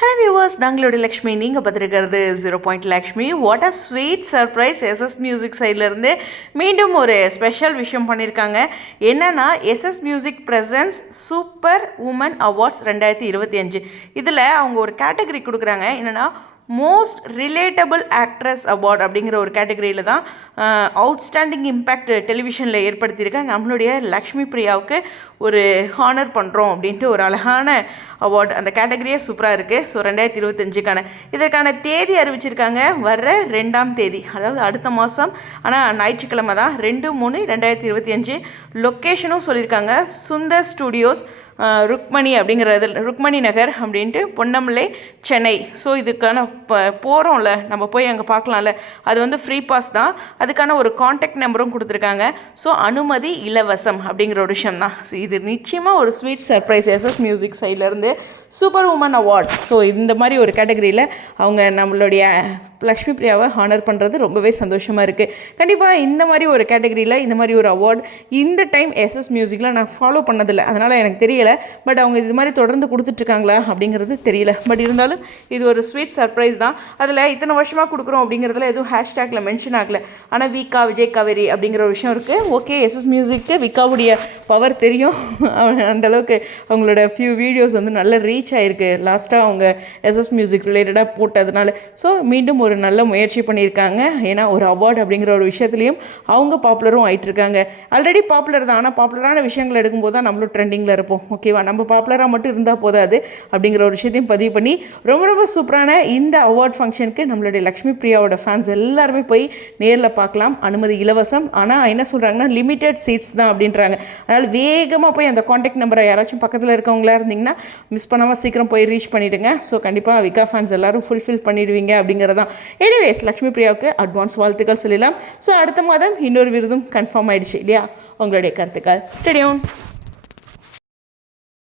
Hello viewers, நாங்களோட லக்ஷ்மி. நீங்கள் பார்த்துருக்கிறது 0 Lakshmi. What a sweet surprise! SS music சைட்லேருந்து மீண்டும் ஒரு ஸ்பெஷல் விஷயம் பண்ணியிருக்காங்க. என்னென்னா, SS music presence super woman awards 2025. இதில் அவங்க ஒரு கேட்டகரி கொடுக்குறாங்க. என்னென்னா, மோஸ்ட் ரிலேட்டபிள் ஆக்ட்ரஸ் அவார்ட் அப்படிங்கிற ஒரு கேட்டகரியில் தான் அவுட்ஸ்டாண்டிங் இம்பேக்ட் டெலிவிஷனில் ஏற்படுத்தியிருக்க நம்மளுடைய லக்ஷ்மி பிரியாவுக்கு ஒரு ஹானர் பண்ணுறோம் அப்படின்ட்டு ஒரு அழகான அவார்டு. அந்த கேட்டகரியே சூப்பராக இருக்குது. ஸோ 2025க்கான இதற்கான தேதி அறிவிச்சிருக்காங்க. வர்ற 2ஆம் தேதி, அதாவது அடுத்த மாதம். ஆனால் ஞாயிற்றுக்கிழமை தான், 2/3/2025. லொக்கேஷனும் சொல்லியிருக்காங்க, சுந்தர் ஸ்டூடியோஸ், ருக்மணி அப்படிங்கிறது, ருக்மணி நகர் அப்படின்ட்டு, பொன்னமலை, சென்னை. ஸோ இதுக்கான போகிறோம்ல, நம்ம போய் அங்கே பார்க்கலாம்ல, அது வந்து ஃப்ரீ பாஸ் தான். அதுக்கான ஒரு காண்டாக்ட் நம்பரும் கொடுத்துருக்காங்க. ஸோ அனுமதி இலவசம் அப்படிங்கிற ஒரு விஷயம் தான். ஸோ இது நிச்சயமாக ஒரு ஸ்வீட் சர்ப்ரைஸ் எஸ்எஸ் மியூசிக் சைட்லேருந்து. Super woman award. ஸோ இந்த மாதிரி ஒரு கேட்டகரியில் அவங்க நம்மளுடைய லக்ஷ்மி பிரியாவை ஹானர் பண்ணுறது ரொம்பவே சந்தோஷமாக இருக்குது. கண்டிப்பாக இந்த மாதிரி ஒரு கேட்டகரியில் இந்த மாதிரி ஒரு அவார்டு இந்த டைம் எஸ்எஸ் மியூசிக்கில் நான் ஃபாலோ பண்ணதில்லை, அதனால் எனக்கு தெரியலை. பட் அவங்க இது மாதிரி தொடர்ந்து கொடுத்துட்ருக்காங்களா அப்படிங்கிறது தெரியல. பட் இருந்தாலும் இது ஒரு ஸ்வீட் சர்ப்ரைஸ் தான். அதில் இத்தனை வருஷமாக கொடுக்குறோம் அப்படிங்கிறதுல எதுவும் ஹேஷ்டேக்கில் மென்ஷன் ஆகலை. ஆனால் விகா, விஜய் காவேரி அப்படிங்கிற ஒரு விஷயம் இருக்குது. ஓகே, எஸ்எஸ் மியூசிக்கு விகாவுடைய பவர் தெரியும். அந்தளவுக்கு அவங்களோட ஃபியூ வீடியோஸ் வந்து நல்ல ரீச் ஆகிருக்கு லாஸ்ட்டாக அவங்க எஸ்எஸ் மியூசிக் ரிலேட்டடாக போட்டதுனால. ஸோ மீண்டும் ஒரு நல்ல முயற்சி பண்ணியிருக்காங்க. ஏன்னா ஒரு அவார்டு அப்படிங்கிற ஒரு விஷயத்துலையும் அவங்க பாப்புலரும் ஆகிட்டுருக்காங்க. ஆல்ரெடி பாப்புலர் தான், ஆனால் பாப்புலரான விஷயங்கள் எடுக்கும்போது தான் நம்மளும் ட்ரெண்டிங்கில் இருப்போம். ஓகேவா, நம்ம பாப்புலராக மட்டும் இருந்தால் போதாது அப்படிங்கிற ஒரு விஷயத்தையும் பதிவு பண்ணி ரொம்ப ரொம்ப சூப்பரான இந்த அவார்ட் ஃபங்க்ஷனுக்கு நம்மளுடைய லக்ஷ்மி பிரியாவோட ஃபேன்ஸ் எல்லாருமே போய் நேரில் பார்க்கலாம். அனுமதி இலவசம். ஆனால் என்ன சொல்கிறாங்கன்னா, லிமிட்டட் சீட்ஸ் தான் அப்படின்றாங்க. அதனால் வேகமாக போய் அந்த காண்டாக்ட் நம்பரை யாராச்சும் பக்கத்தில் இருக்கவங்களா இருந்தீங்கன்னா மிஸ் பண்ணாமல் சீக்கிரம் போய் ரீச் பண்ணிவிடுங்க. ஸோ கண்டிப்பாக விகா ஃபேன்ஸ் எல்லோரும் ஃபுல்ஃபில் பண்ணிவிடுவீங்க அப்படிங்கிறதான். எனிவேஸ், லக்ஷ்மி பிரியாவுக்கு அட்வான்ஸ் வாழ்த்துக்கள் சொல்லலாம். ஸோ அடுத்த மாதம் இன்னொரு விருதும் கன்ஃபார்ம் ஆகிடுச்சு இல்லையா? உங்களுடைய கருத்துக்கள் ஸ்டேடியம்.